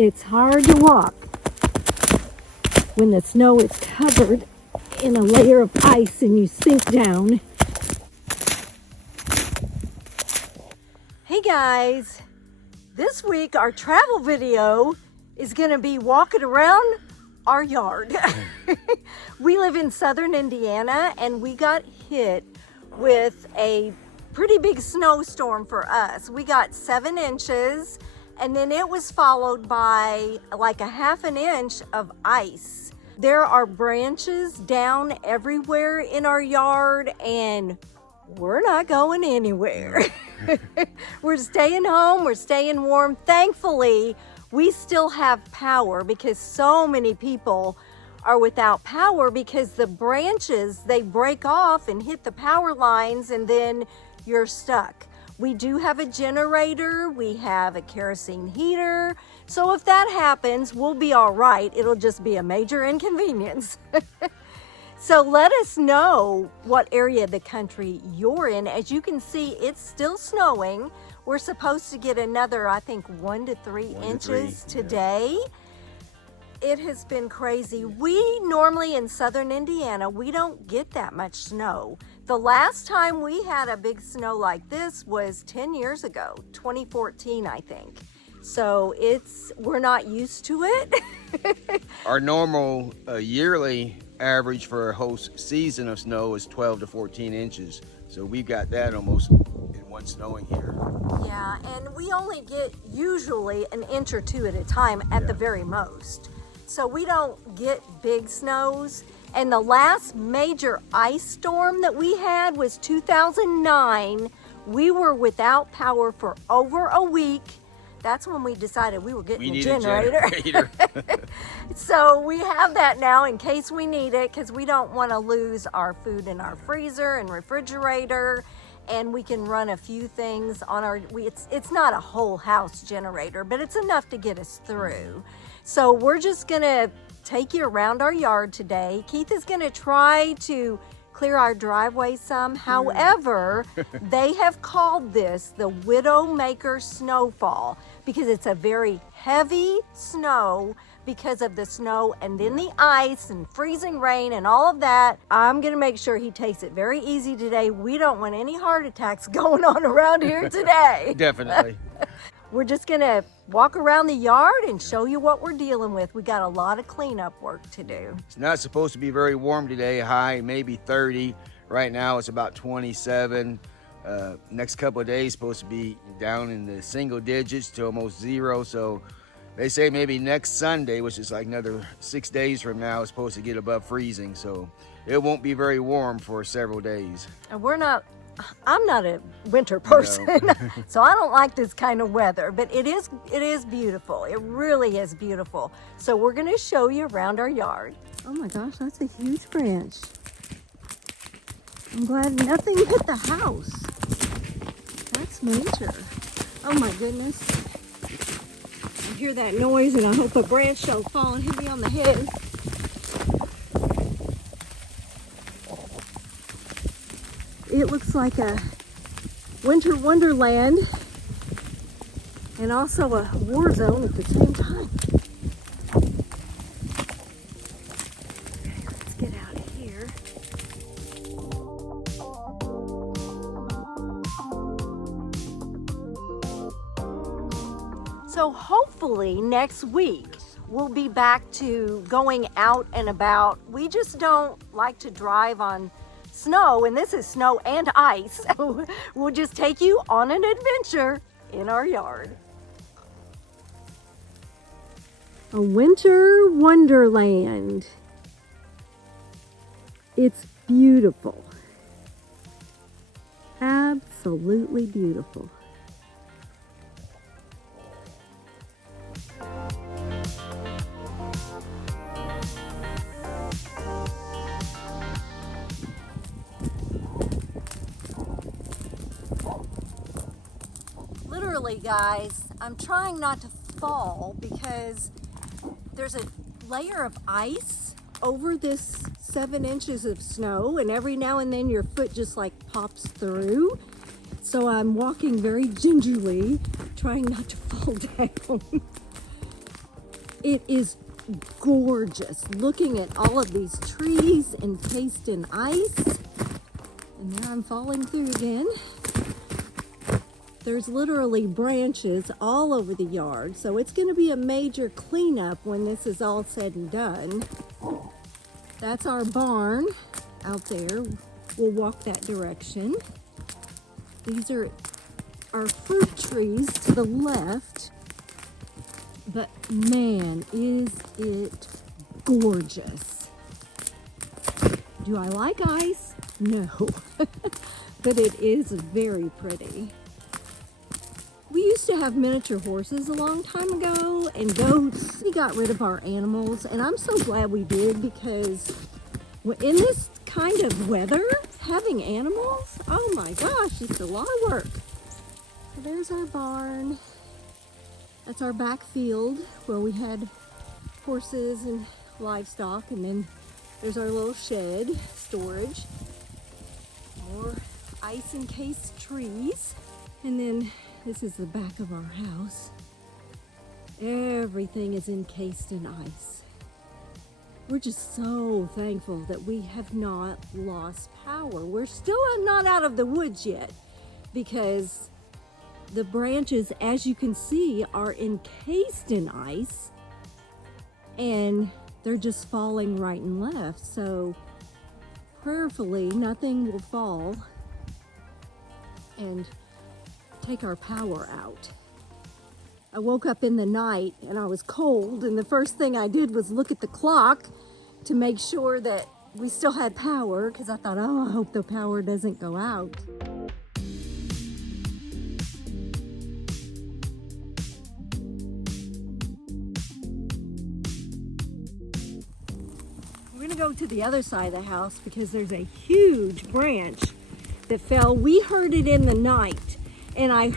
It's hard to walk when the snow is covered in a layer of ice and you sink down. Hey guys, this week our travel video is going to be walking around our yard. We live in southern Indiana and we got hit with a pretty big snowstorm for us. We got 7 inches and then it was followed by like a ½ an inch of ice. There are branches down everywhere in our yard and we're not going anywhere. We're staying home, we're staying warm. Thankfully, we still have power because so many people are without power because the branches, they break off and hit the power lines and then you're stuck. We do have a generator, we have a kerosene heater. So if that happens, we'll be all right. It'll just be a major inconvenience. So let us know what area of the country you're in. As you can see, it's still snowing. We're supposed to get another, I think, 1 to 3 inches today. It has been crazy. We normally in southern Indiana, we don't get that much snow. The last time we had a big snow like this was 10 years ago, 2014, I think. So we're not used to it. Our normal yearly average for a whole season of snow is 12 to 14 inches. So we got that almost in one snowing year. Yeah, and we only get usually an inch or 2 at a time at the very most. So we don't get big snows. And the last major ice storm that we had was 2009. We were without power for over a week. That's when we decided we were getting a generator. So we have that now in case we need it because we don't want to lose our food in our freezer and refrigerator. And we can run a few things on our, it's not a whole house generator, but it's enough to get us through. So we're just gonna take you around our yard today. Keith is gonna try to clear our driveway some. However, they have called this the Widowmaker snowfall because it's a very heavy snow because of the snow and then the ice and freezing rain and all of that. I'm gonna make sure he takes it very easy today. We don't want any heart attacks going on around here today. Definitely. We're just gonna walk around the yard and show you what we're dealing with. We got a lot of cleanup work to do. It's not supposed to be very warm today, high maybe 30. Right now it's about 27. Next couple of days supposed to be down in the single digits to almost 0. So they say maybe next Sunday, which is like another 6 days from now, it's supposed to get above freezing. So it won't be very warm for several days. And I'm not a winter person, no. So I don't like this kind of weather, but it is beautiful. It really is beautiful. So we're gonna show you around our yard. Oh my gosh, that's a huge branch. I'm glad nothing hit the house. That's major. Oh my goodness. I hear that noise and I hope a branch don't fall and hit me on the head. It looks like a winter wonderland and also a war zone at the same time. Okay, let's get out of here. So hopefully next week we'll be back to going out and about. We just don't like to drive on snow, and this is snow and ice. So we'll just take you on an adventure in our yard. A winter wonderland. It's beautiful. Absolutely beautiful. Literally, guys, I'm trying not to fall because there's a layer of ice over this 7 inches of snow, and every now and then your foot just like pops through. So I'm walking very gingerly, trying not to fall down. It is gorgeous looking at all of these trees encased in ice. And there I'm falling through again. There's literally branches all over the yard, so it's going to be a major cleanup when this is all said and done. That's our barn out there. We'll walk that direction. These are our fruit trees to the left. But man, is it gorgeous. Do I like ice? No, but it is very pretty. We used to have miniature horses a long time ago and goats. We got rid of our animals, and I'm so glad we did, because in this kind of weather, having animals, oh my gosh, it's a lot of work. So there's our barn. That's our back field where we had horses and livestock, and then there's our little shed storage. More ice encased trees. And then this is the back of our house. Everything is encased in ice. We're just so thankful that we have not lost power. We're still not out of the woods yet, because the branches, as you can see, are encased in ice, and they're just falling right and left. So prayerfully, nothing will fall and take our power out. I woke up in the night and I was cold, and the first thing I did was look at the clock to make sure that we still had power, because I thought, oh, I hope the power doesn't go out. We're gonna go to the other side of the house because there's a huge branch that fell. We heard it in the night, and I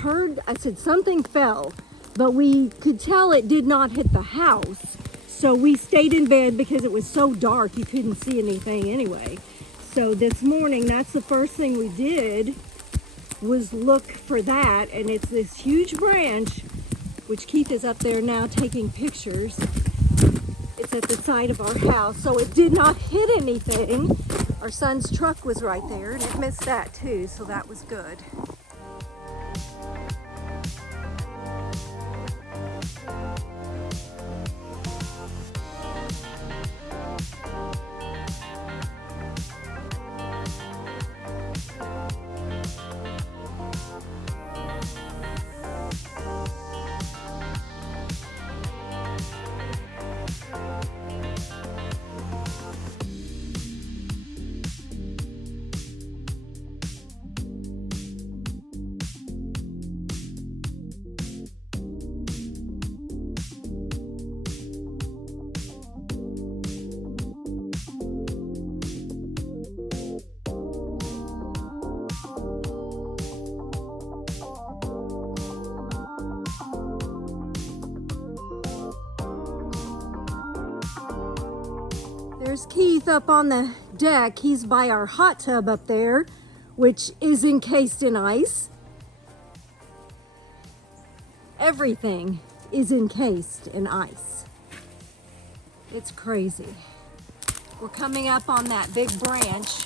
said something fell, but we could tell it did not hit the house. So we stayed in bed because it was so dark you couldn't see anything anyway. So this morning, that's the first thing we did, was look for that. And it's this huge branch, which Keith is up there now taking pictures. It's at the side of our house, so it did not hit anything. Our son's truck was right there, and it missed that too, so that was good. There's Keith up on the deck. He's by our hot tub up there, which is encased in ice. Everything is encased in ice. It's crazy. We're coming up on that big branch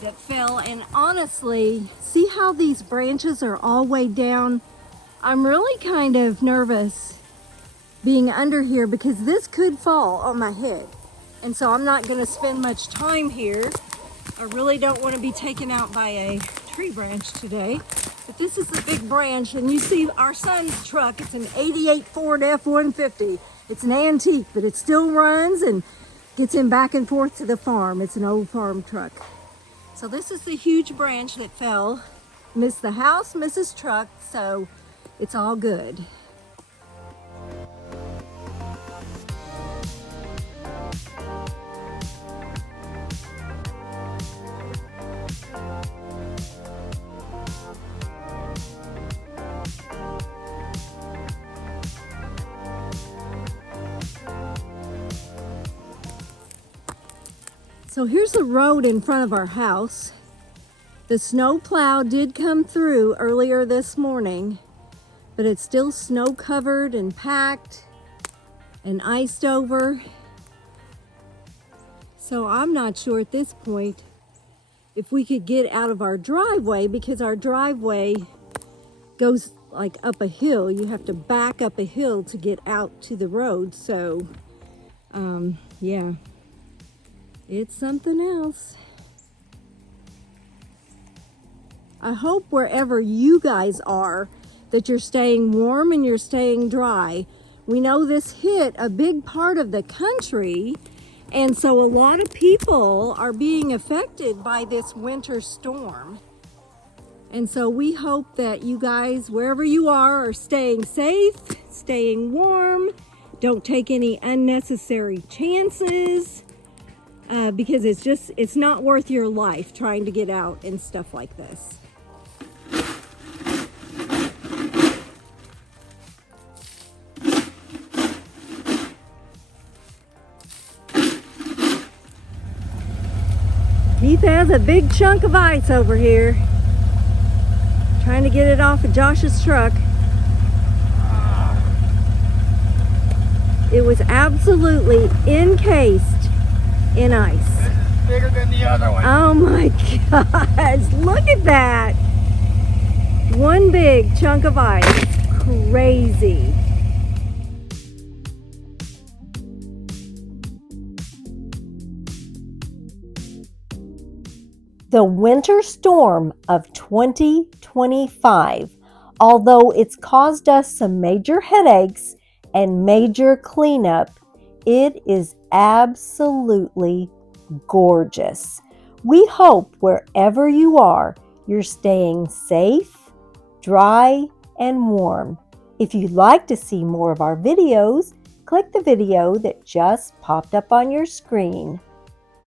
that fell, and honestly, see how these branches are all weighed down? I'm really kind of nervous being under here because this could fall on my head. And so I'm not gonna spend much time here. I really don't want to be taken out by a tree branch today. But this is the big branch, and you see our son's truck. It's an 88 Ford F-150. It's an antique, but it still runs and gets him back and forth to the farm. It's an old farm truck. So this is the huge branch that fell. Missed the house, missed his truck, so it's all good. So here's the road in front of our house. The snow plow did come through earlier this morning, but it's still snow covered and packed. and iced over. So I'm not sure at this point if we could get out of our driveway, because our driveway goes like up a hill. You have to back up a hill to get out to the road. So yeah, it's something else. I hope wherever you guys are that you're staying warm and you're staying dry. We know this hit a big part of the country, and so a lot of people are being affected by this winter storm. And so we hope that you guys, wherever you are staying safe, staying warm, don't take any unnecessary chances, because it's not worth your life trying to get out and stuff like this. Keith has a big chunk of ice over here. Trying to get it off of Josh's truck. It was absolutely encased in ice. This is bigger than the other one. Oh my gosh, look at that. One big chunk of ice. Crazy. The winter storm of 2025, although it's caused us some major headaches and major cleanup, it is absolutely gorgeous. We hope wherever you are, you're staying safe, dry, and warm. If you'd like to see more of our videos, click the video that just popped up on your screen.